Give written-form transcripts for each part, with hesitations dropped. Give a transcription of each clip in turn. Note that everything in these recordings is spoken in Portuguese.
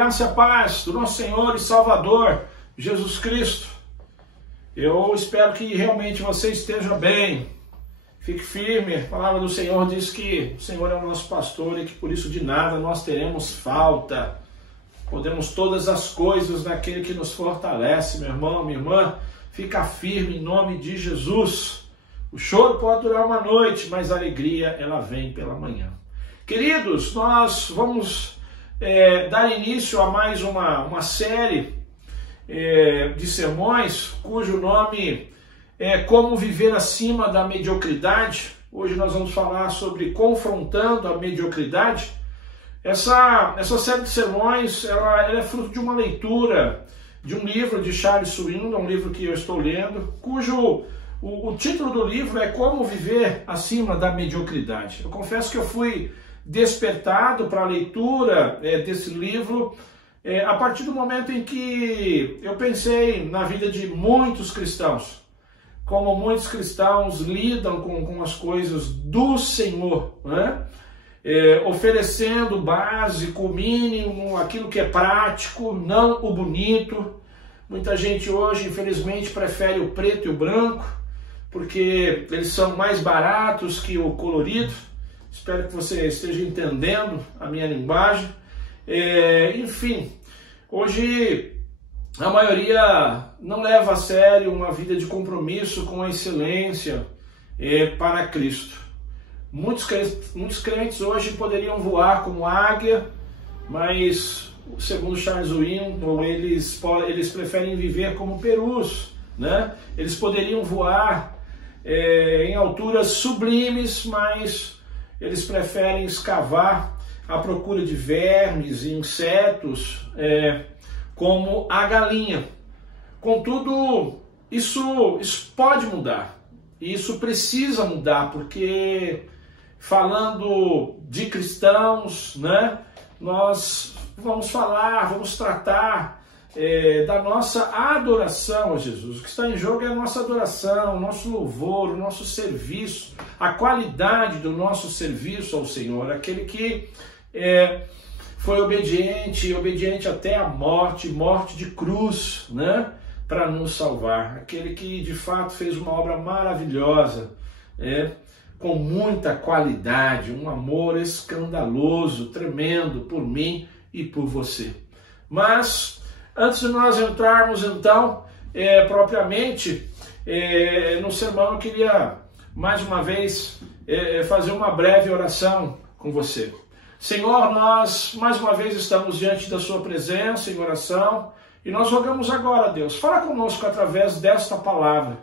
graça e a paz do nosso Senhor e Salvador, Jesus Cristo. Eu espero que realmente você esteja bem, fique firme. A palavra do Senhor diz que o Senhor é o nosso pastor e que por isso de nada nós teremos falta. Podemos todas as coisas naquele que nos fortalece, meu irmão, minha irmã. Fica firme em nome de Jesus. O choro pode durar uma noite, mas a alegria ela vem pela manhã. Queridos, nós vamos dar início a mais uma série de sermões, cujo nome é Como Viver Acima da Mediocridade. Hoje nós vamos falar sobre confrontando a mediocridade. Essa série de sermões ela é fruto de uma leitura de um livro de Charles Swindoll, um livro que eu estou lendo, cujo o título do livro é Como Viver Acima da Mediocridade. Eu confesso que eu fui despertado para a leitura desse livro a partir do momento em que eu pensei na vida de muitos cristãos, como muitos cristãos lidam com as coisas do Senhor, né? Oferecendo o básico, o mínimo, aquilo que é prático, não o bonito. Muita gente hoje, infelizmente, prefere o preto e o branco, porque eles são mais baratos que o colorido. Espero que você esteja entendendo a minha linguagem. Enfim, hoje a maioria não leva a sério uma vida de compromisso com a excelência para Cristo. Muitos crentes hoje poderiam voar como águia, mas segundo Charles Swindoll, eles preferem viver como perus, né? Eles poderiam voar em alturas sublimes, mas eles preferem escavar à procura de vermes e insetos, como a galinha. Contudo, isso pode mudar. Isso precisa mudar, porque falando de cristãos, né, nós vamos tratar da nossa adoração a Jesus. O que está em jogo é a nossa adoração, o nosso louvor, o nosso serviço, a qualidade do nosso serviço ao Senhor, aquele que foi obediente até a morte de cruz, né, para nos salvar, aquele que de fato fez uma obra maravilhosa, com muita qualidade, um amor escandaloso, tremendo por mim e por você. Mas antes de nós entrarmos então propriamente no sermão, eu queria mais uma vez fazer uma breve oração com você. Senhor, nós mais uma vez estamos diante da sua presença em oração e nós rogamos agora, Deus, fala conosco através desta palavra,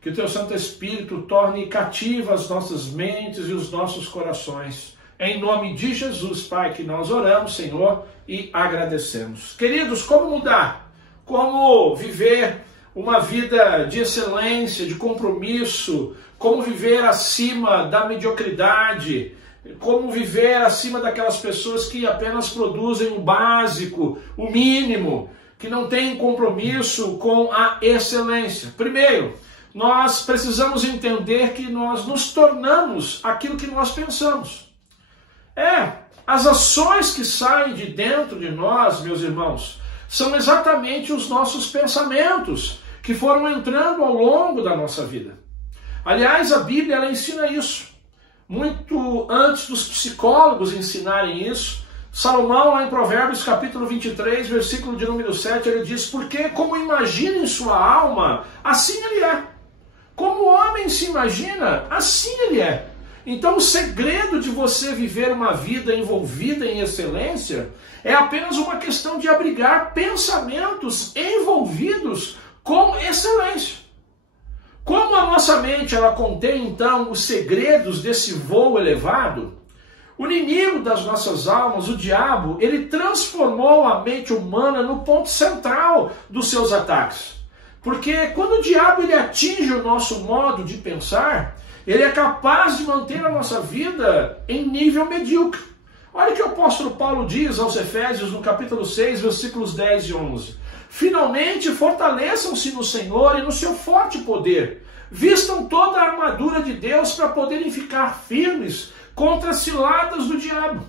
que o teu Santo Espírito torne cativa as nossas mentes e os nossos corações. Em nome de Jesus, Pai, que nós oramos, Senhor, e agradecemos. Queridos, como mudar? Como viver uma vida de excelência, de compromisso? Como viver acima da mediocridade? Como viver acima daquelas pessoas que apenas produzem o básico, o mínimo, que não têm compromisso com a excelência? Primeiro, nós precisamos entender que nós nos tornamos aquilo que nós pensamos. As ações que saem de dentro de nós, meus irmãos, são exatamente os nossos pensamentos que foram entrando ao longo da nossa vida. Aliás, a Bíblia ela ensina isso. Muito antes dos psicólogos ensinarem isso, Salomão, lá em Provérbios capítulo 23, versículo de número 7, ele diz: porque como imagina em sua alma, assim ele é. Como o homem se imagina, assim ele é. Então o segredo de você viver uma vida envolvida em excelência é apenas uma questão de abrigar pensamentos envolvidos com excelência. Como a nossa mente ela contém então os segredos desse voo elevado, o inimigo das nossas almas, o diabo, ele transformou a mente humana no ponto central dos seus ataques. Porque quando o diabo ele atinge o nosso modo de pensar, ele é capaz de manter a nossa vida em nível medíocre. Olha o que o apóstolo Paulo diz aos Efésios no capítulo 6, versículos 10 e 11. Finalmente fortaleçam-se no Senhor e no seu forte poder. Vistam toda a armadura de Deus para poderem ficar firmes contra as ciladas do diabo.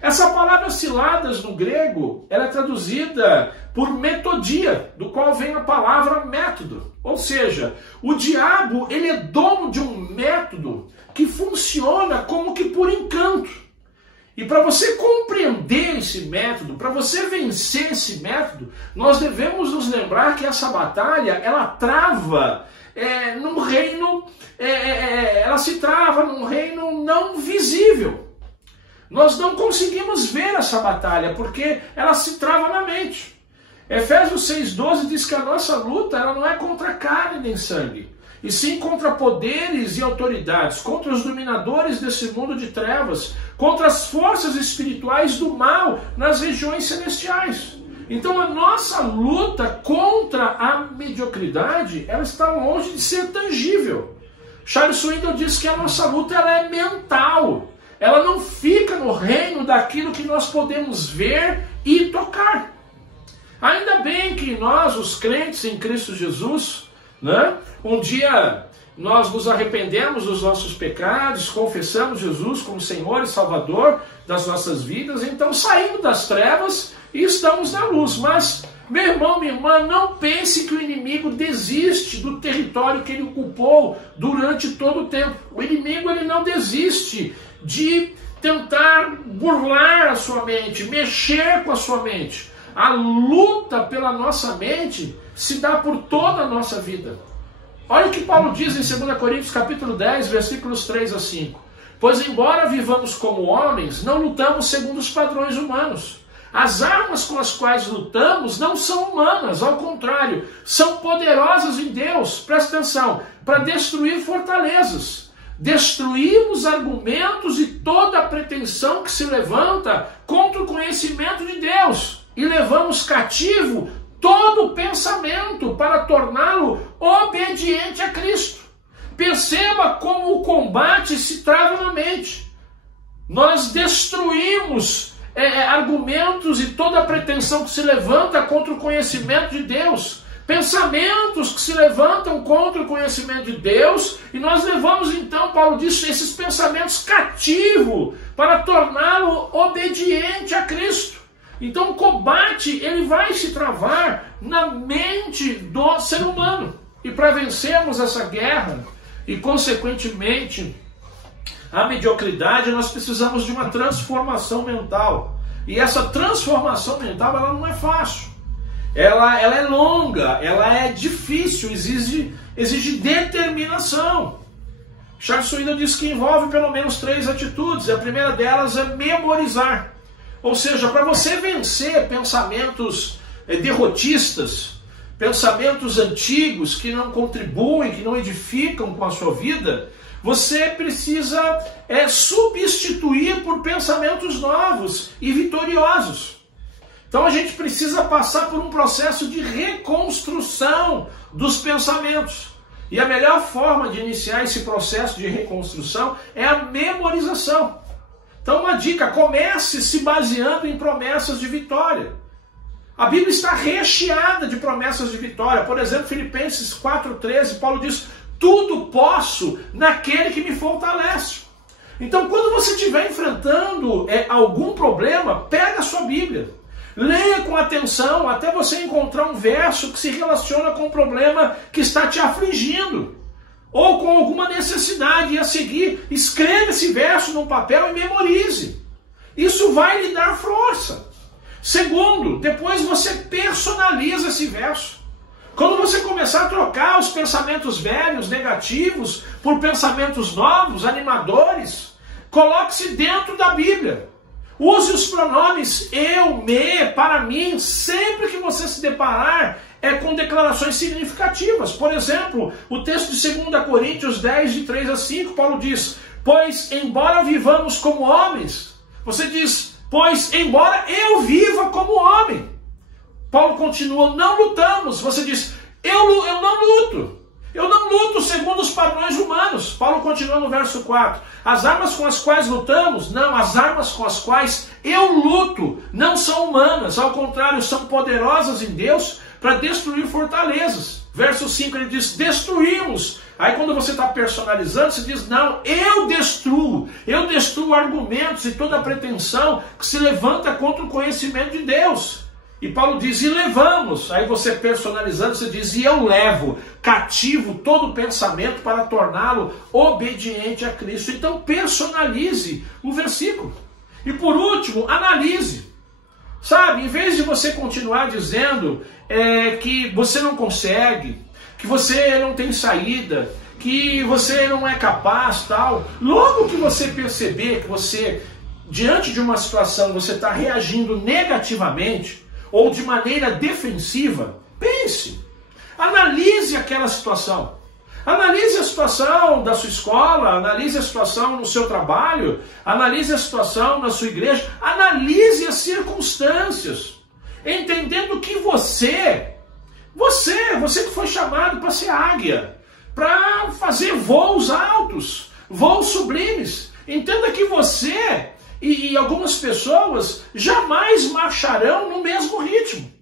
Essa palavra ciladas no grego, ela é traduzida por metodia, do qual vem a palavra método. Ou seja, o diabo, ele é dono de um método que funciona como que por encanto. E para você compreender esse método, para você vencer esse método, nós devemos nos lembrar que essa batalha, ela trava num reino, ela se trava num reino não visível. Nós não conseguimos ver essa batalha, porque ela se trava na mente. Efésios 6,12 diz que a nossa luta ela não é contra carne nem sangue, e sim contra poderes e autoridades, contra os dominadores desse mundo de trevas, contra as forças espirituais do mal nas regiões celestiais. Então a nossa luta contra a mediocridade, ela está longe de ser tangível. Charles Swindoll diz que a nossa luta ela é mental. Ela não fica no reino daquilo que nós podemos ver e tocar. Ainda bem que nós, os crentes em Cristo Jesus, um dia nós nos arrependemos dos nossos pecados, confessamos Jesus como Senhor e Salvador das nossas vidas, então saímos das trevas e estamos na luz. Mas, meu irmão, minha irmã, não pense que o inimigo desiste do território que ele ocupou durante todo o tempo. O inimigo ele não desiste de tentar burlar a sua mente, mexer com a sua mente. A luta pela nossa mente se dá por toda a nossa vida. Olha o que Paulo diz em 2 Coríntios capítulo 10, versículos 3 a 5. Pois embora vivamos como homens, não lutamos segundo os padrões humanos. As armas com as quais lutamos não são humanas, ao contrário, são poderosas em Deus, presta atenção, para destruir fortalezas. Destruímos argumentos e toda a pretensão que se levanta contra o conhecimento de Deus e levamos cativo todo o pensamento para torná-lo obediente a Cristo. Perceba como o combate se trava na mente. Nós destruímos argumentos e toda a pretensão que se levanta contra o conhecimento de Deus. Pensamentos que se levantam contra o conhecimento de Deus, e nós levamos então, Paulo diz, esses pensamentos cativo para torná-lo obediente a Cristo. Então o combate ele vai se travar na mente do ser humano. E para vencermos essa guerra e consequentemente a mediocridade, nós precisamos de uma transformação mental. E essa transformação mental ela não é fácil. Ela é longa, ela é difícil, exige determinação. Charles Swindoll diz que envolve pelo menos 3 atitudes. A primeira delas é memorizar. Ou seja, para você vencer pensamentos derrotistas, pensamentos antigos que não contribuem, que não edificam com a sua vida, você precisa substituir por pensamentos novos e vitoriosos. Então a gente precisa passar por um processo de reconstrução dos pensamentos. E a melhor forma de iniciar esse processo de reconstrução é a memorização. Então uma dica, comece se baseando em promessas de vitória. A Bíblia está recheada de promessas de vitória. Por exemplo, Filipenses 4,13, Paulo diz, tudo posso naquele que me fortalece. Então quando você estiver enfrentando algum problema, pega a sua Bíblia. Leia com atenção até você encontrar um verso que se relaciona com o problema que está te afligindo. Ou com alguma necessidade. E a seguir, escreva esse verso num papel e memorize. Isso vai lhe dar força. Segundo, depois você personaliza esse verso. Quando você começar a trocar os pensamentos velhos, negativos, por pensamentos novos, animadores, coloque-se dentro da Bíblia. Use os pronomes eu, me, para mim, sempre que você se deparar com declarações significativas. Por exemplo, o texto de 2 Coríntios 10, de 3 a 5, Paulo diz, pois embora vivamos como homens, você diz, pois embora eu viva como homem. Paulo continua, não lutamos. Você diz, eu não luto. Eu não luto segundo os padrões humanos. Paulo continua no verso 4. As armas com as quais lutamos, não, as armas com as quais eu luto não são humanas. Ao contrário, são poderosas em Deus para destruir fortalezas. Verso 5 ele diz, destruímos. Aí quando você está personalizando, você diz, não, eu destruo argumentos e toda a pretensão que se levanta contra o conhecimento de Deus. E Paulo diz, e levamos. Aí você personalizando, você diz, e eu levo cativo todo pensamento para torná-lo obediente a Cristo. Então personalize o versículo. E por último, analise. Sabe, em vez de você continuar dizendo que você não consegue, que você não tem saída, que você não é capaz, tal, logo que você perceber que você, diante de uma situação, você está reagindo negativamente, ou de maneira defensiva, pense, analise aquela situação. Analise a situação da sua escola, analise a situação no seu trabalho, analise a situação na sua igreja, analise as circunstâncias, entendendo que você que foi chamado para ser águia, para fazer voos altos, voos sublimes. Entenda que você e algumas pessoas jamais marcharão no mesmo ritmo.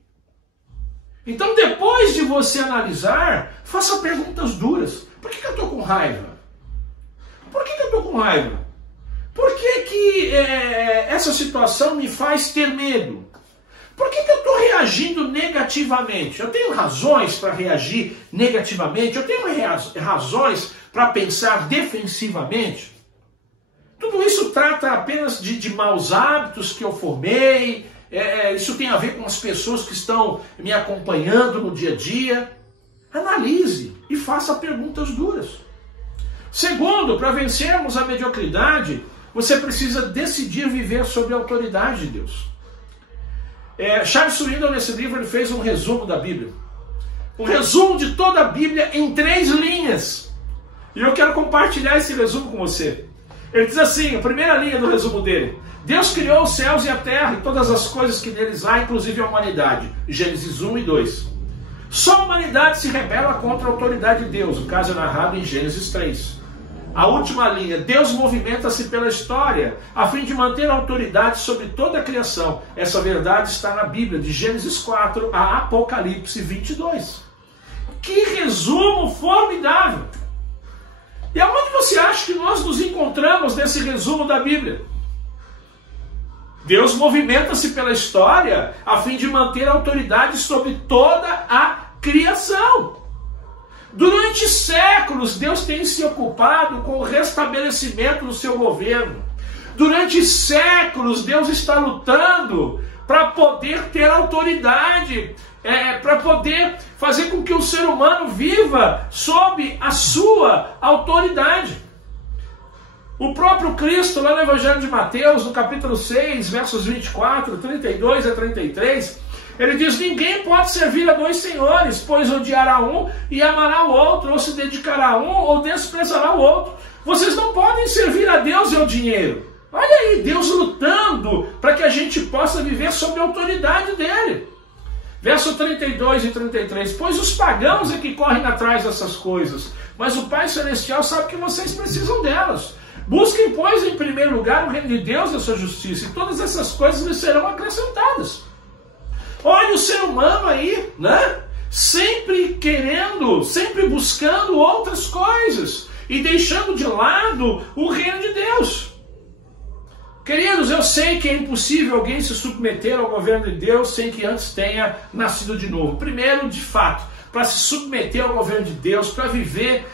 Então, depois de você analisar, faça perguntas duras. Por que eu estou com raiva? Por que eu estou com raiva? Por que essa situação me faz ter medo? Por que eu estou reagindo negativamente? Eu tenho razões para reagir negativamente? Eu tenho razões para pensar defensivamente? Tudo isso trata apenas de maus hábitos que eu formei. Isso tem a ver com as pessoas que estão me acompanhando no dia a dia. Analise e faça perguntas duras. Segundo, para vencermos a mediocridade, você precisa decidir viver sob a autoridade de Deus. Charles Swindoll, nesse livro, ele fez um resumo da Bíblia. Um resumo de toda a Bíblia em 3 linhas. E eu quero compartilhar esse resumo com você. Ele diz assim, a primeira linha do resumo dele: Deus criou os céus e a terra e todas as coisas que neles há, inclusive a humanidade. Gênesis 1 e 2. Só a humanidade se rebela contra a autoridade de Deus. O caso é narrado em Gênesis 3. A última linha: Deus movimenta-se pela história a fim de manter a autoridade sobre toda a criação. Essa verdade está na Bíblia, de Gênesis 4 a Apocalipse 22. Que resumo formidável! E aonde você acha que nós nos encontramos nesse resumo da Bíblia? Deus movimenta-se pela história a fim de manter a autoridade sobre toda a criação. Durante séculos, Deus tem se ocupado com o restabelecimento do seu governo. Durante séculos, Deus está lutando para poder ter autoridade, para poder fazer com que o ser humano viva sob a sua autoridade. O próprio Cristo, lá no Evangelho de Mateus, no capítulo 6, versos 24, 32 a 33, ele diz: ninguém pode servir a 2 senhores, pois odiará um e amará o outro, ou se dedicará a um ou desprezará o outro. Vocês não podem servir a Deus e ao dinheiro. Olha aí, Deus lutando para que a gente possa viver sob a autoridade dele. Verso 32 e 33, pois os pagãos é que correm atrás dessas coisas, mas o Pai Celestial sabe que vocês precisam delas. Busquem, pois, em primeiro lugar o reino de Deus e a sua justiça, e todas essas coisas lhes serão acrescentadas. Olha o ser humano aí, né? Sempre querendo, sempre buscando outras coisas, e deixando de lado o reino de Deus. Queridos, eu sei que é impossível alguém se submeter ao governo de Deus sem que antes tenha nascido de novo. Primeiro, de fato, para se submeter ao governo de Deus, para viver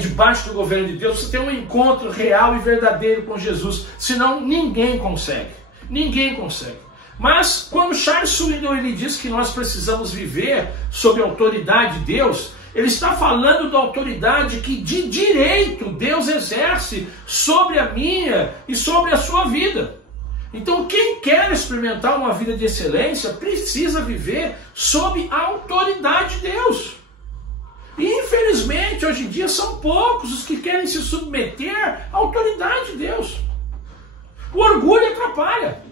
debaixo do governo de Deus, você tem um encontro real e verdadeiro com Jesus. Senão, ninguém consegue. Ninguém consegue. Mas, quando Charles Swindoll ele diz que nós precisamos viver sob a autoridade de Deus, ele está falando da autoridade que de direito Deus exerce sobre a minha e sobre a sua vida. Então quem quer experimentar uma vida de excelência precisa viver sob a autoridade de Deus. E infelizmente hoje em dia são poucos os que querem se submeter à autoridade de Deus. O orgulho atrapalha.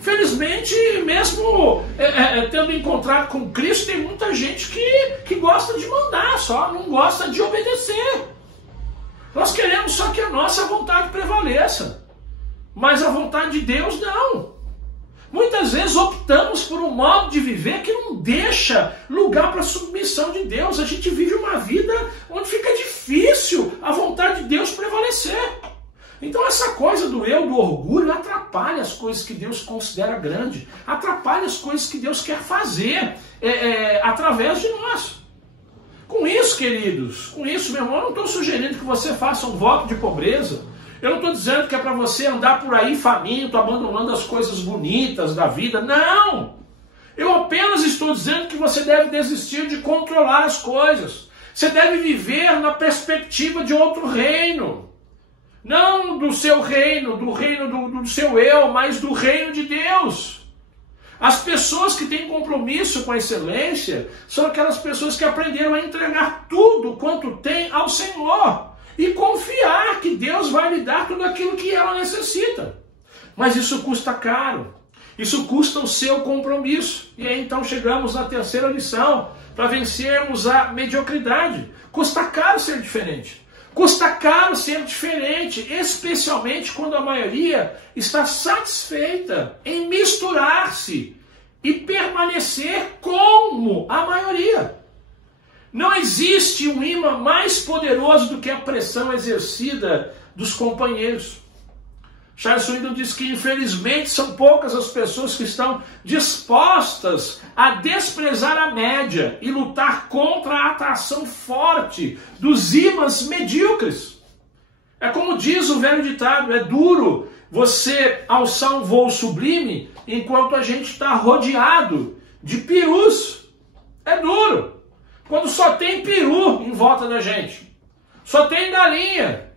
Felizmente, mesmo tendo encontrado com Cristo, tem muita gente que gosta de mandar, só não gosta de obedecer. Nós queremos só que a nossa vontade prevaleça, mas a vontade de Deus não. Muitas vezes optamos por um modo de viver que não deixa lugar para a submissão de Deus. A gente vive uma vida onde fica difícil a vontade de Deus prevalecer. Então essa coisa do eu, do orgulho, atrapalha as coisas que Deus considera grande, atrapalha as coisas que Deus quer fazer através de nós. Com isso, queridos, com isso, meu irmão, eu não estou sugerindo que você faça um voto de pobreza. Eu não estou dizendo que é para você andar por aí faminto, abandonando as coisas bonitas da vida. Não! Eu apenas estou dizendo que você deve desistir de controlar as coisas. Você deve viver na perspectiva de outro reino. Não do seu reino, do seu eu, mas do reino de Deus. As pessoas que têm compromisso com a excelência são aquelas pessoas que aprenderam a entregar tudo quanto tem ao Senhor. E confiar que Deus vai lhe dar tudo aquilo que ela necessita. Mas isso custa caro. Isso custa o seu compromisso. E aí então chegamos na terceira lição, para vencermos a mediocridade. Custa caro ser diferente. Custa caro ser diferente, especialmente quando a maioria está satisfeita em misturar-se e permanecer como a maioria. Não existe um imã mais poderoso do que a pressão exercida dos companheiros. Charles Swindoll diz que, infelizmente, são poucas as pessoas que estão dispostas a desprezar a média e lutar contra a atração forte dos ímãs medíocres. É como diz o velho ditado, é duro você alçar um voo sublime enquanto a gente está rodeado de perus. É duro. Quando só tem peru em volta da gente, só tem galinha,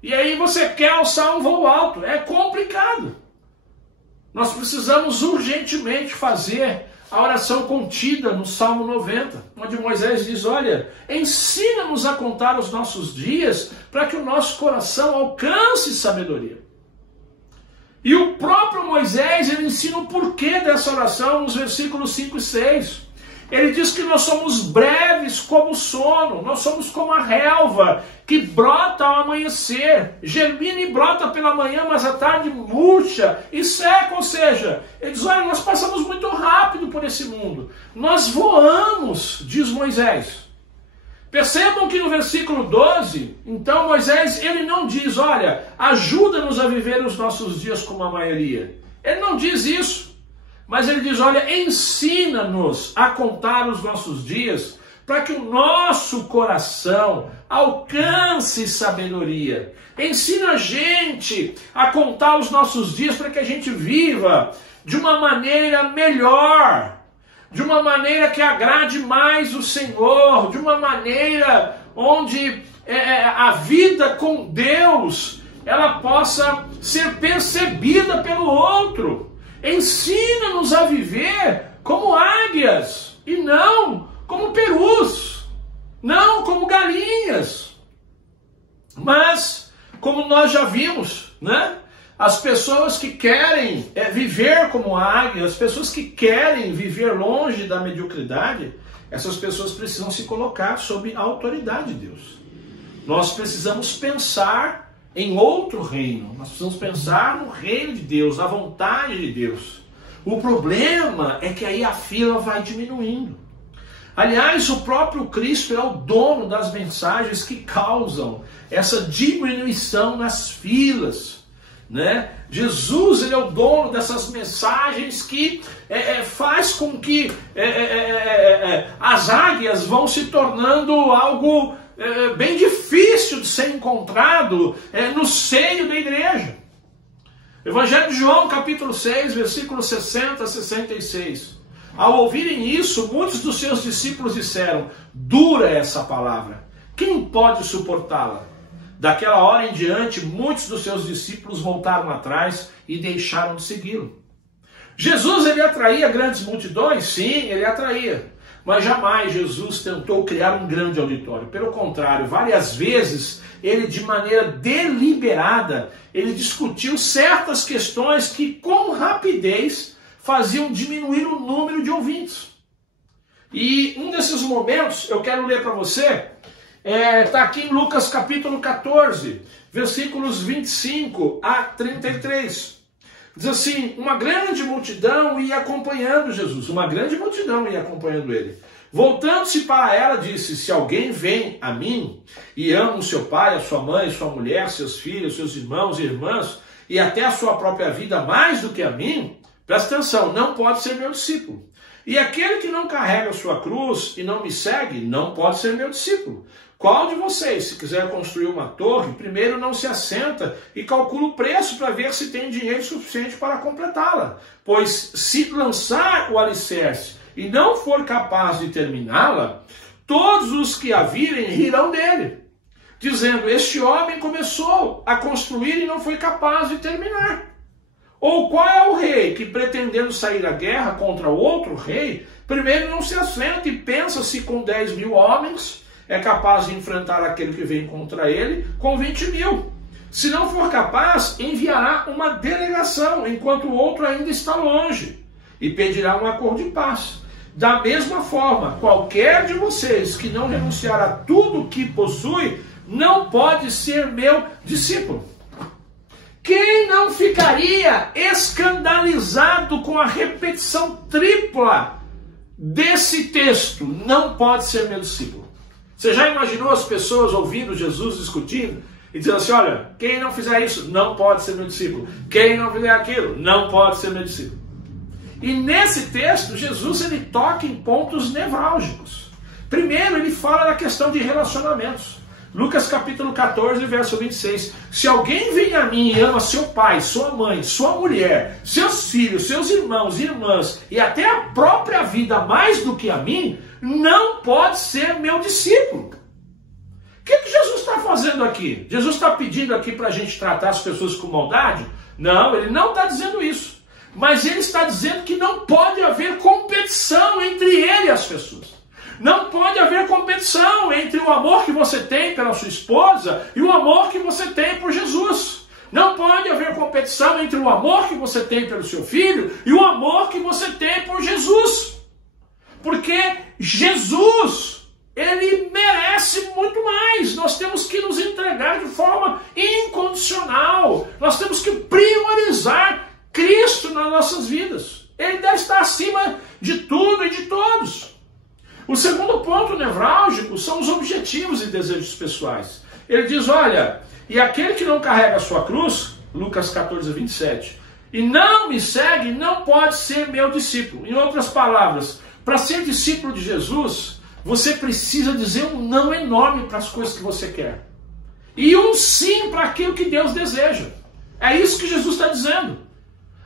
e aí você quer alçar um voo alto, é complicado. Nós precisamos urgentemente fazer a oração contida no Salmo 90, onde Moisés diz, olha, ensina-nos a contar os nossos dias para que o nosso coração alcance sabedoria. E o próprio Moisés, ele ensina o porquê dessa oração nos versículos 5 e 6. Ele diz que nós somos breves como o sono, nós somos como a relva que brota ao amanhecer, germina e brota pela manhã, mas à tarde murcha e seca, ou seja, ele diz, olha, nós passamos muito rápido por esse mundo, nós voamos, diz Moisés. Percebam que no versículo 12, então Moisés, ele não diz, olha, ajuda-nos a viver os nossos dias como a maioria. Ele não diz isso. Mas ele diz, olha, ensina-nos a contar os nossos dias para que o nosso coração alcance sabedoria. Ensina a gente a contar os nossos dias para que a gente viva de uma maneira melhor, de uma maneira que agrade mais o Senhor, de uma maneira onde a vida com Deus ela possa ser percebida pelo outro. Ensina-nos a viver como águias e não como perus, não como galinhas. Mas, como nós já vimos, né? As pessoas que querem viver como águias, as pessoas que querem viver longe da mediocridade, essas pessoas precisam se colocar sob a autoridade de Deus. Nós precisamos pensar em outro reino, nós precisamos pensar no reino de Deus, na vontade de Deus. O problema é que aí a fila vai diminuindo. Aliás, o próprio Cristo é o dono das mensagens que causam essa diminuição nas filas, né? Jesus, ele é o dono dessas mensagens que faz com que as águias vão se tornando algo bem difícil de ser encontrado no seio da igreja. Evangelho de João, capítulo 6, versículos 60 a 66. Ao ouvirem isso, muitos dos seus discípulos disseram, dura essa palavra, quem pode suportá-la? Daquela hora em diante, muitos dos seus discípulos voltaram atrás e deixaram de segui-lo. Jesus, ele atraía grandes multidões? Sim, ele atraía. Mas jamais Jesus tentou criar um grande auditório. Pelo contrário, várias vezes, ele de maneira deliberada, ele discutiu certas questões que com rapidez faziam diminuir o número de ouvintes. E um desses momentos, eu quero ler para você, está aqui em Lucas capítulo 14, versículos 25 a 33. Diz assim, uma grande multidão ia acompanhando Jesus, uma grande multidão ia acompanhando ele. Voltando-se para ela, disse, se alguém vem a mim e ama o seu pai, a sua mãe, sua mulher, seus filhos, seus irmãos e irmãs, e até a sua própria vida mais do que a mim, presta atenção, não pode ser meu discípulo. E aquele que não carrega a sua cruz e não me segue, não pode ser meu discípulo. Qual de vocês, se quiser construir uma torre, primeiro não se assenta e calcula o preço para ver se tem dinheiro suficiente para completá-la? Pois se lançar o alicerce e não for capaz de terminá-la, todos os que a virem rirão dele, dizendo, este homem começou a construir e não foi capaz de terminar. Ou qual é o rei que, pretendendo sair à guerra contra outro rei, primeiro não se assenta e pensa se com 10.000 homens é capaz de enfrentar aquele que vem contra ele com 20.000. Se não for capaz, enviará uma delegação, enquanto o outro ainda está longe, e pedirá um acordo de paz. Da mesma forma, qualquer de vocês que não renunciar a tudo que possui, não pode ser meu discípulo. Quem não ficaria escandalizado com a repetição tripla desse texto? Não pode ser meu discípulo. Você já imaginou as pessoas ouvindo Jesus discutindo e dizendo assim, olha, quem não fizer isso não pode ser meu discípulo. Quem não fizer aquilo não pode ser meu discípulo. E nesse texto, Jesus ele toca em pontos nevrálgicos. Primeiro, ele fala da questão de relacionamentos. Lucas capítulo 14, verso 26. Se alguém vem a mim e ama seu pai, sua mãe, sua mulher, seus filhos, seus irmãos e irmãs, e até a própria vida mais do que a mim, não pode ser meu discípulo. O que Jesus está fazendo aqui? Jesus está pedindo aqui para a gente tratar as pessoas com maldade? Não, ele não está dizendo isso. Mas ele está dizendo que não pode haver competição entre ele e as pessoas. Não pode haver competição entre o amor que você tem pela sua esposa e o amor que você tem por Jesus. Não pode haver competição entre o amor que você tem pelo seu filho e o amor que você tem por Jesus. Porque Jesus, ele merece muito mais. Nós temos que nos entregar de forma incondicional. Nós temos que priorizar Cristo nas nossas vidas. Ele deve estar acima de tudo e de todos. O segundo ponto nevrálgico são os objetivos e desejos pessoais. Ele diz, olha, e aquele que não carrega a sua cruz, Lucas 14, 27, e não me segue, não pode ser meu discípulo. Em outras palavras, para ser discípulo de Jesus, você precisa dizer um não enorme para as coisas que você quer. E um sim para aquilo que Deus deseja. É isso que Jesus está dizendo.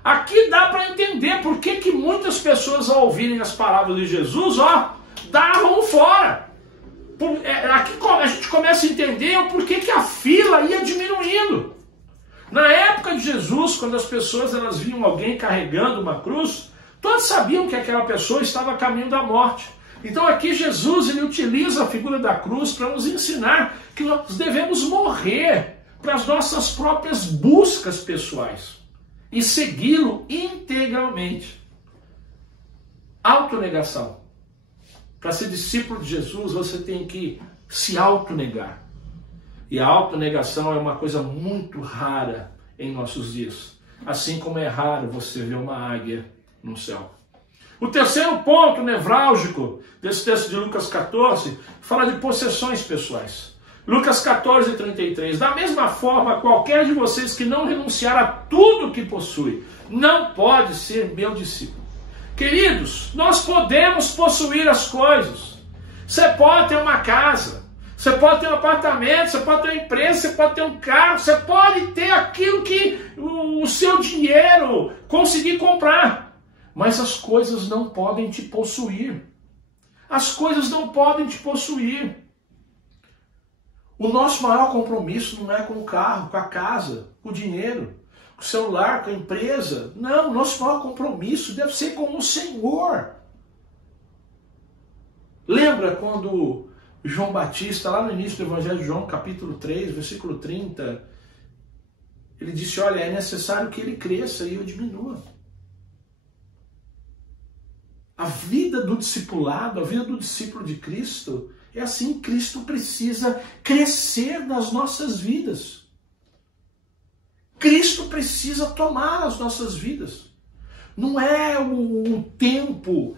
Aqui dá para entender por que muitas pessoas, ao ouvirem as palavras de Jesus, davam fora. Aqui a gente começa a entender o porquê que a fila ia diminuindo. Na época de Jesus, quando as pessoas elas viam alguém carregando uma cruz, todos sabiam que aquela pessoa estava a caminho da morte. Então aqui Jesus ele utiliza a figura da cruz para nos ensinar que nós devemos morrer para as nossas próprias buscas pessoais e segui-lo integralmente. Autonegação. Para ser discípulo de Jesus, você tem que se autonegar. E a autonegação é uma coisa muito rara em nossos dias. Assim como é raro você ver uma águia no céu. O terceiro ponto nevrálgico desse texto de Lucas 14 fala de possessões pessoais. Lucas 14, 33. Da mesma forma, qualquer de vocês que não renunciar a tudo que possui, não pode ser meu discípulo. Queridos, nós podemos possuir as coisas. Você pode ter uma casa, você pode ter um apartamento, você pode ter uma empresa, você pode ter um carro, você pode ter aquilo que o seu dinheiro conseguir comprar. Mas as coisas não podem te possuir. As coisas não podem te possuir. O nosso maior compromisso não é com o carro, com a casa, com o dinheiro, com o celular, com a empresa. Não, o nosso maior compromisso deve ser com o Senhor. Lembra quando João Batista, lá no início do Evangelho de João, capítulo 3, versículo 30, ele disse, olha, é necessário que ele cresça e eu diminua. A vida do discipulado, a vida do discípulo de Cristo, é assim, Cristo precisa crescer nas nossas vidas. Cristo precisa tomar as nossas vidas. Não é o tempo,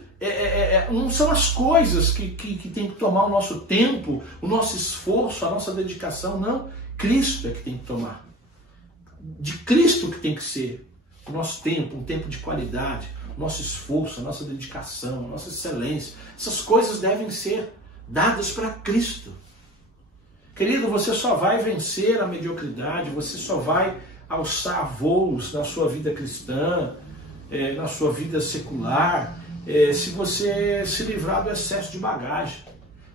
não são as coisas que tem que tomar o nosso tempo, o nosso esforço, a nossa dedicação, não. Cristo é que tem que tomar. De Cristo que tem que ser o nosso tempo, um tempo de qualidade, o nosso esforço, a nossa dedicação, a nossa excelência. Essas coisas devem ser dadas para Cristo. Querido, você só vai vencer a mediocridade, você só vai alçar voos na sua vida cristã, na sua vida secular, se você se livrar do excesso de bagagem,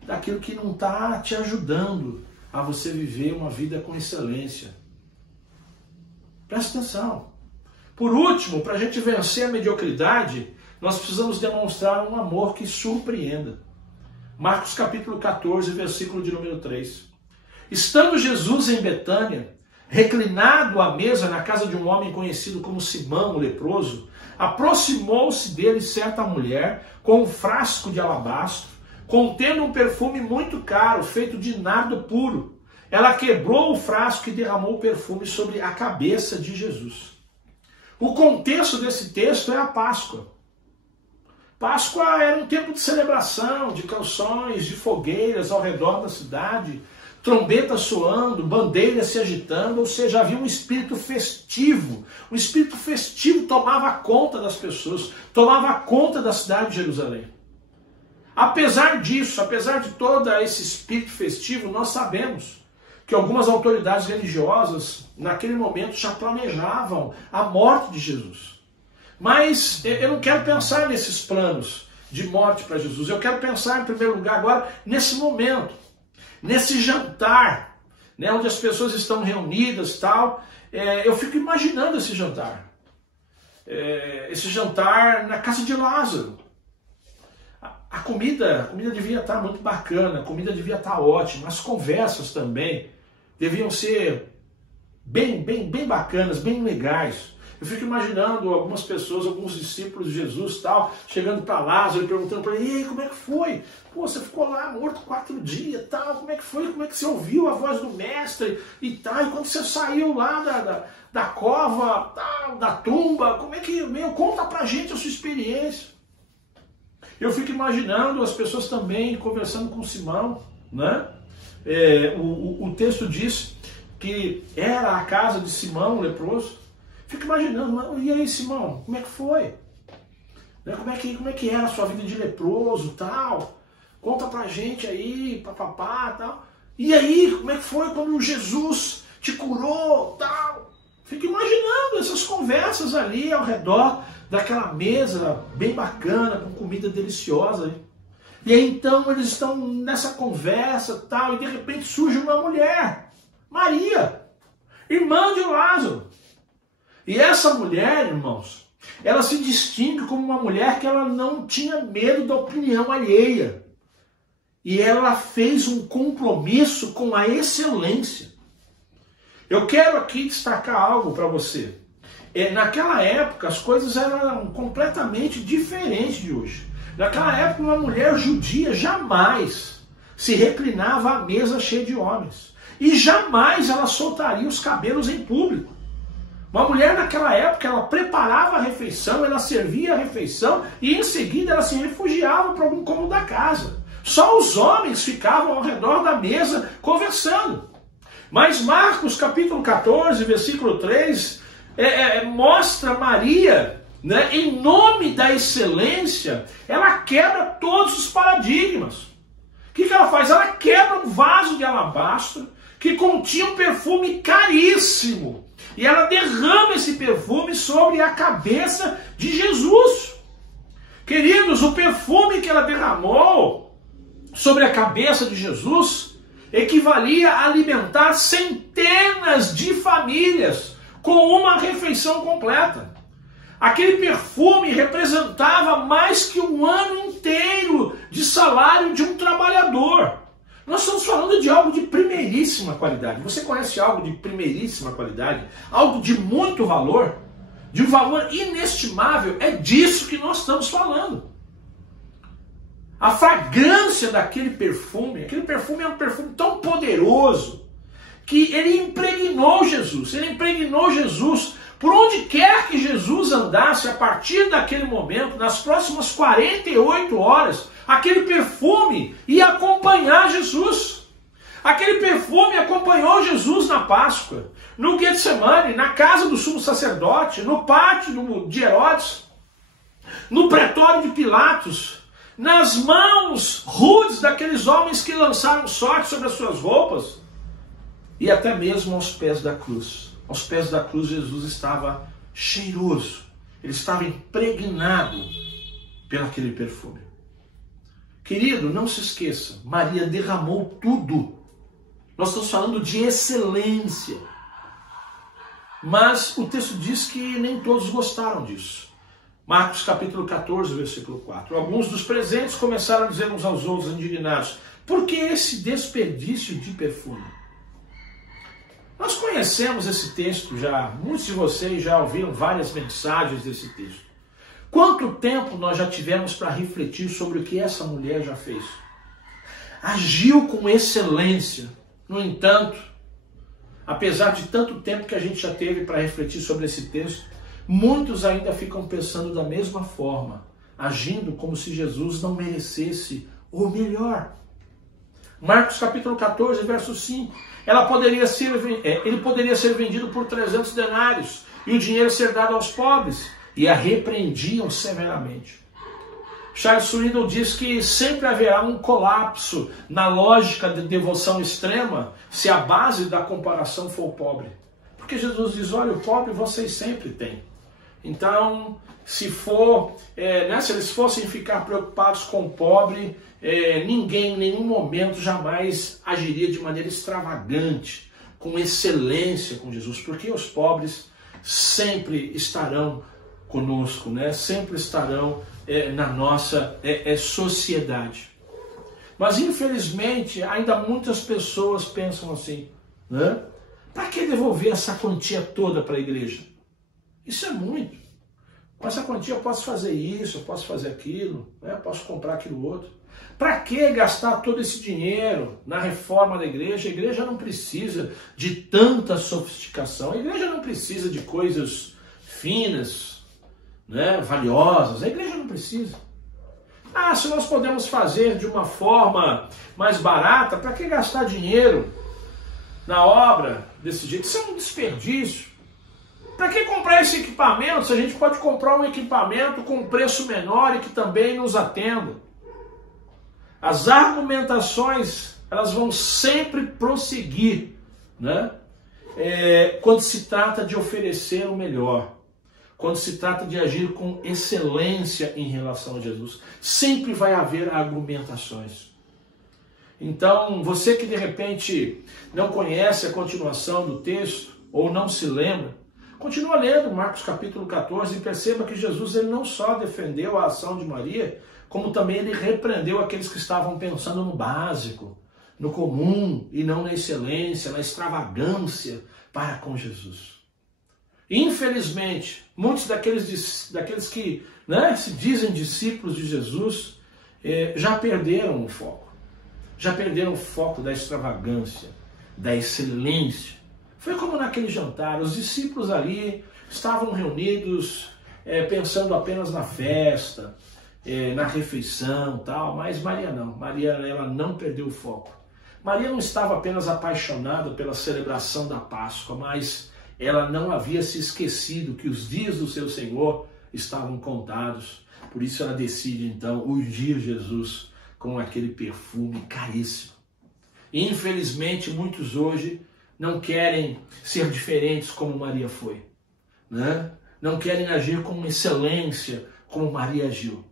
daquilo que não está te ajudando a você viver uma vida com excelência. Presta atenção. Por último, para a gente vencer a mediocridade, nós precisamos demonstrar um amor que surpreenda. Marcos capítulo 14, versículo de número 3. Estando Jesus em Betânia, reclinado à mesa na casa de um homem conhecido como Simão, o leproso, aproximou-se dele certa mulher com um frasco de alabastro, contendo um perfume muito caro, feito de nardo puro. Ela quebrou o frasco e derramou o perfume sobre a cabeça de Jesus. O contexto desse texto é a Páscoa. Páscoa era um tempo de celebração, de canções, de fogueiras ao redor da cidade, trombetas soando, bandeiras se agitando, ou seja, havia um espírito festivo. O espírito festivo tomava conta das pessoas, tomava conta da cidade de Jerusalém. Apesar disso, apesar de todo esse espírito festivo, nós sabemos que algumas autoridades religiosas, naquele momento, já planejavam a morte de Jesus. Mas eu não quero pensar nesses planos de morte para Jesus. Eu quero pensar, em primeiro lugar, agora, nesse momento, nesse jantar, né, onde as pessoas estão reunidas e tal. Eu fico imaginando esse jantar. Esse jantar na casa de Lázaro. A comida devia estar muito bacana, a comida devia estar ótima, as conversas também deviam ser bem bacanas, bem legais. Eu fico imaginando algumas pessoas, alguns discípulos de Jesus tal, chegando para Lázaro e perguntando para ele: e aí, como é que foi? Pô, você ficou lá morto 4 dias tal, como é que foi? Como é que você ouviu a voz do mestre e tal? E quando você saiu lá da cova, tal, da tumba, como é que, conta pra gente a sua experiência. Eu fico imaginando as pessoas também conversando com Simão, né? O texto diz que era a casa de Simão, o leproso. Fico imaginando, e aí, Simão, como é que foi? Como é que era a sua vida de leproso, tal? Conta pra gente aí, papapá, tal. E aí, como é que foi quando Jesus te curou, tal? Fico imaginando essas conversas ali ao redor daquela mesa bem bacana, com comida deliciosa. E aí, então, eles estão nessa conversa, tal, e de repente surge uma mulher, Maria, irmã de Lázaro. E essa mulher, irmãos, ela se distingue como uma mulher que ela não tinha medo da opinião alheia. E ela fez um compromisso com a excelência. Eu quero aqui destacar algo para você. Naquela época, as coisas eram completamente diferentes de hoje. Naquela época, uma mulher judia jamais se reclinava à mesa cheia de homens. E jamais ela soltaria os cabelos em público. Uma mulher naquela época, ela preparava a refeição, ela servia a refeição e em seguida ela se refugiava para algum cômodo da casa. Só os homens ficavam ao redor da mesa conversando. Mas Marcos capítulo 14, versículo 3, mostra Maria, né, em nome da excelência, ela quebra todos os paradigmas. O que ela faz? Ela quebra um vaso de alabastro que continha um perfume caríssimo. E ela derrama esse perfume sobre a cabeça de Jesus. Queridos, o perfume que ela derramou sobre a cabeça de Jesus equivalia a alimentar centenas de famílias com uma refeição completa. Aquele perfume representava mais que um ano inteiro de salário de um trabalhador. Nós estamos falando de algo de primeiríssima qualidade. Você conhece algo de primeiríssima qualidade? Algo de muito valor? De um valor inestimável? É disso que nós estamos falando. A fragrância daquele perfume, aquele perfume é um perfume tão poderoso que ele impregnou Jesus. Ele impregnou Jesus por onde quer que Jesus andasse a partir daquele momento, nas próximas 48 horas, aquele perfume ia acompanhar Jesus. Aquele perfume acompanhou Jesus na Páscoa, no Getsemane, na casa do sumo sacerdote, no pátio de Herodes, no pretório de Pilatos, nas mãos rudes daqueles homens que lançaram sorte sobre as suas roupas, e até mesmo aos pés da cruz. Aos pés da cruz Jesus estava cheiroso, ele estava impregnado pelaquele perfume. Querido, não se esqueça, Maria derramou tudo. Nós estamos falando de excelência. Mas o texto diz que nem todos gostaram disso. Marcos capítulo 14, versículo 4. Alguns dos presentes começaram a dizer uns aos outros, indignados: por que esse desperdício de perfume? Nós conhecemos esse texto já, muitos de vocês já ouviram várias mensagens desse texto. Quanto tempo nós já tivemos para refletir sobre o que essa mulher já fez? Agiu com excelência. No entanto, apesar de tanto tempo que a gente já teve para refletir sobre esse texto, muitos ainda ficam pensando da mesma forma, agindo como se Jesus não merecesse o melhor. Marcos capítulo 14, verso 5. Ele poderia ser vendido por 300 denários e o dinheiro ser dado aos pobres, e a repreendiam severamente. Charles Swindoll diz que sempre haverá um colapso na lógica de devoção extrema se a base da comparação for o pobre. Porque Jesus diz: olha, o pobre vocês sempre têm. Então, se eles fossem ficar preocupados com o pobre, ninguém em nenhum momento jamais agiria de maneira extravagante, com excelência com Jesus, porque os pobres sempre estarão conosco, né? Sempre estarão na nossa sociedade. Mas infelizmente ainda muitas pessoas pensam assim, né? Para que devolver essa quantia toda para a igreja? Isso é muito. Com essa quantia eu posso fazer isso, eu posso fazer aquilo, né? Eu posso comprar aquilo outro. Para que gastar todo esse dinheiro na reforma da igreja? A igreja não precisa de tanta sofisticação, a igreja não precisa de coisas finas, né, valiosas, a igreja não precisa. Se nós podemos fazer de uma forma mais barata, para que gastar dinheiro na obra desse jeito? Isso é um desperdício. Para que comprar esse equipamento se a gente pode comprar um equipamento com um preço menor e que também nos atenda? As argumentações, elas vão sempre prosseguir, né? Quando se trata de oferecer o melhor, quando se trata de agir com excelência em relação a Jesus, sempre vai haver argumentações. Então, você que de repente não conhece a continuação do texto, ou não se lembra, continua lendo Marcos capítulo 14 e perceba que Jesus ele não só defendeu a ação de Maria, como também ele repreendeu aqueles que estavam pensando no básico, no comum e não na excelência, na extravagância para com Jesus. Infelizmente, muitos daqueles que, né, se dizem discípulos de Jesus já perderam o foco. Já perderam o foco da extravagância, da excelência. Foi como naquele jantar, os discípulos ali estavam reunidos pensando apenas na festa, na refeição, tal, mas Maria não. Maria ela não perdeu o foco. Maria não estava apenas apaixonada pela celebração da Páscoa, mas ela não havia se esquecido que os dias do seu Senhor estavam contados. Por isso ela decide então ungir Jesus com aquele perfume caríssimo. Infelizmente muitos hoje não querem ser diferentes como Maria foi, né? Não querem agir com excelência como Maria agiu.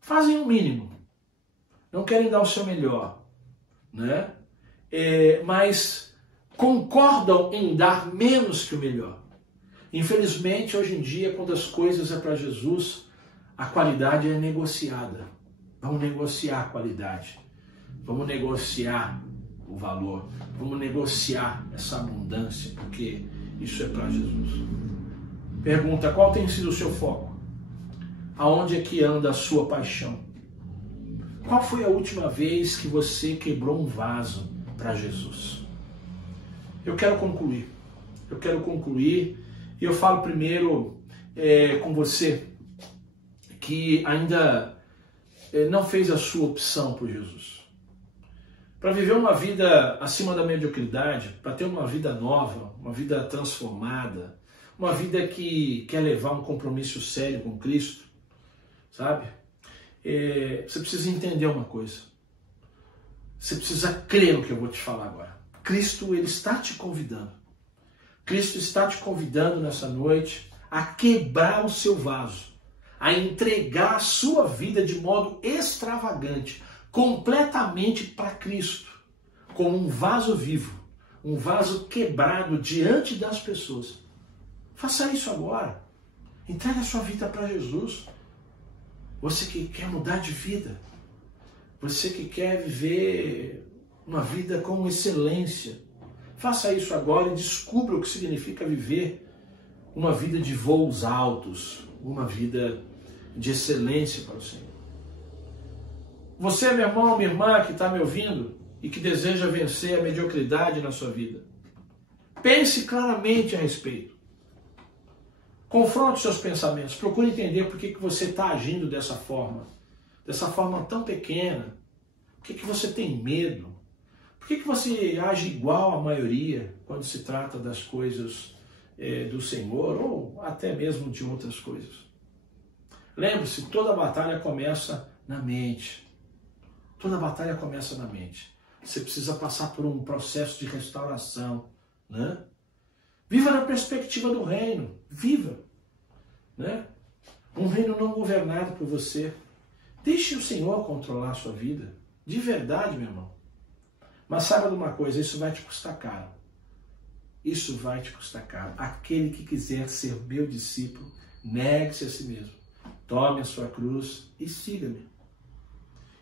Fazem o mínimo, não querem dar o seu melhor, né? Mas concordam em dar menos que o melhor. Infelizmente, hoje em dia, quando as coisas é para Jesus, a qualidade é negociada. Vamos negociar a qualidade, vamos negociar o valor, vamos negociar essa abundância, porque isso é para Jesus. Pergunta: qual tem sido o seu foco? Aonde é que anda a sua paixão? Qual foi a última vez que você quebrou um vaso para Jesus? Eu quero concluir. E eu falo primeiro com você que ainda não fez a sua opção por Jesus. Para viver uma vida acima da mediocridade, para ter uma vida nova, uma vida transformada, uma vida que quer levar um compromisso sério com Cristo, sabe? Você precisa entender uma coisa. Você precisa crer no que eu vou te falar agora. Cristo, Ele está te convidando. Cristo está te convidando nessa noite a quebrar o seu vaso, a entregar a sua vida de modo extravagante, completamente para Cristo, como um vaso vivo, um vaso quebrado diante das pessoas. Faça isso agora. Entregue a sua vida para Jesus. Você que quer mudar de vida, você que quer viver uma vida com excelência, faça isso agora e descubra o que significa viver uma vida de voos altos, uma vida de excelência para o Senhor. Você, meu irmão, minha irmã que está me ouvindo e que deseja vencer a mediocridade na sua vida, pense claramente a respeito. Confronte seus pensamentos, procure entender por que você está agindo dessa forma tão pequena. Por que você tem medo? Por que você age igual à maioria quando se trata das coisas do Senhor ou até mesmo de outras coisas? Lembre-se, toda batalha começa na mente. Toda batalha começa na mente. Você precisa passar por um processo de restauração, né? Viva na perspectiva do reino. Viva, né? Um reino não governado por você. Deixe o Senhor controlar a sua vida. De verdade, meu irmão. Mas saiba de uma coisa, isso vai te custar caro. Isso vai te custar caro. Aquele que quiser ser meu discípulo, negue-se a si mesmo. Tome a sua cruz e siga-me.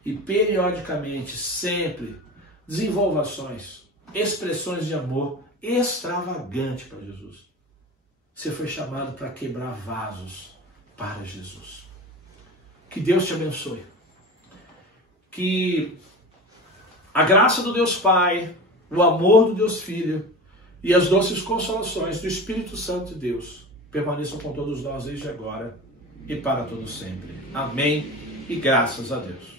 E periodicamente, sempre, desenvolva ações, expressões de amor extravagante para Jesus. Você foi chamado para quebrar vasos para Jesus. Que Deus te abençoe. Que a graça do Deus Pai, o amor do Deus Filho e as doces consolações do Espírito Santo de Deus permaneçam com todos nós desde agora e para todo sempre. Amém e graças a Deus.